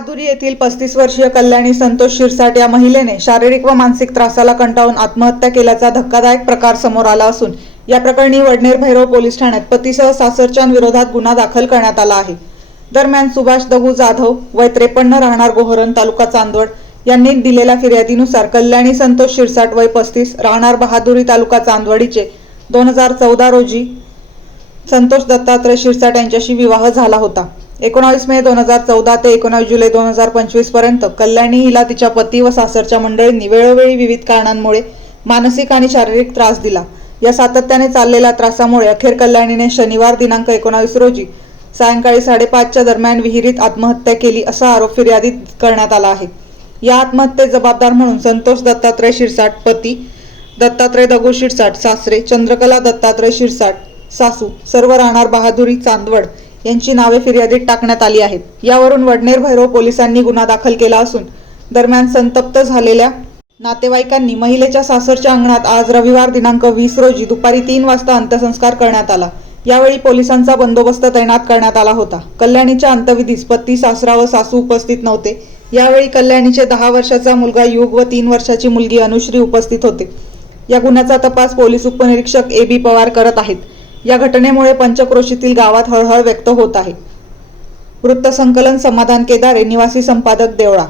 बहादुरी येथील पस्तीस वर्षीय कल्याणी संतोष शिरसाट या महिलेने शारीरिक व मानसिक त्रासाला कंटाळून आत्महत्या केल्याचा धक्कादायक प्रकार समोर आला असून या प्रकरणी वडनेर भैरव पोलीस ठाण्यात पतीसह सासरच्यांविरोधात गुन्हा दाखल करण्यात आला आहे. दरम्यान सुभाष दगू जाधव वय त्रेपन्न राहणार गोहरण तालुका चांदवड यांनी दिलेल्या फिर्यादीनुसार कल्याणी संतोष शिरसाट वय पस्तीस राहणार बहादुरी तालुका चांदवडीचे दोन हजार चौदा रोजी संतोष दत्तात्रय शिरसाट यांच्याशी विवाह झाला होता. एकोणावीस मे दोन हजार चौदा ते एकोणावीस जुलै दोन हजार पंचवीसपर्यंत कल्याणी हिला तिच्या पती व सासरच्या मंडळींनी वेळोवेळी विविध कारणांमुळे मानसिक आणि शारीरिक त्रास दिला. या सातत्याने चाललेल्या त्रासामुळे अखेर कल्याणीने शनिवार दिनांक एकोणावीस रोजी सायंकाळी साडेपाचच्या दरम्यान विहिरीत आत्महत्या केली असा आरोप फिर्यादीत करण्यात आला आहे. या आत्महत्येत जबाबदार म्हणून संतोष दत्तात्रय शिरसाट पती दत्तात्रय दगू शिरसाट सासरे चंद्रकला दत्तात्रय शिरसाट सासू सर्व राहणार बहादुरी चांदवड यांची नावे फिर्यादीत टाकण्यात आली आहेत. यावरून वडनेर भैरव पोलिसांनी गुन्हा दाखल केला असून दरम्यान संतप्त झालेल्या नातेवाईकांनी महिलेच्या सासरच्या अंगणात आज रविवार दिनांक वीस रोजी दुपारी तीन वाजता अंत्यसंस्कार करण्यात आला. यावेळी पोलिसांचा बंदोबस्त तैनात करण्यात आला होता. कल्याणीच्या अंत्यविधीस पती सासरा व सासू उपस्थित नव्हते. यावेळी कल्याणीचे दहा वर्षाचा मुलगा युग व तीन वर्षाची मुलगी अनुश्री उपस्थित होते. या गुन्ह्याचा तपास पोलीस उपनिरीक्षक ए बी पवार करत आहेत. या घटनेमुळे पंचक्रोशीतील गावात हळहळ व्यक्त होत आहे. वृत्तसंकलन समाधान केदारे निवासी संपादक देवळा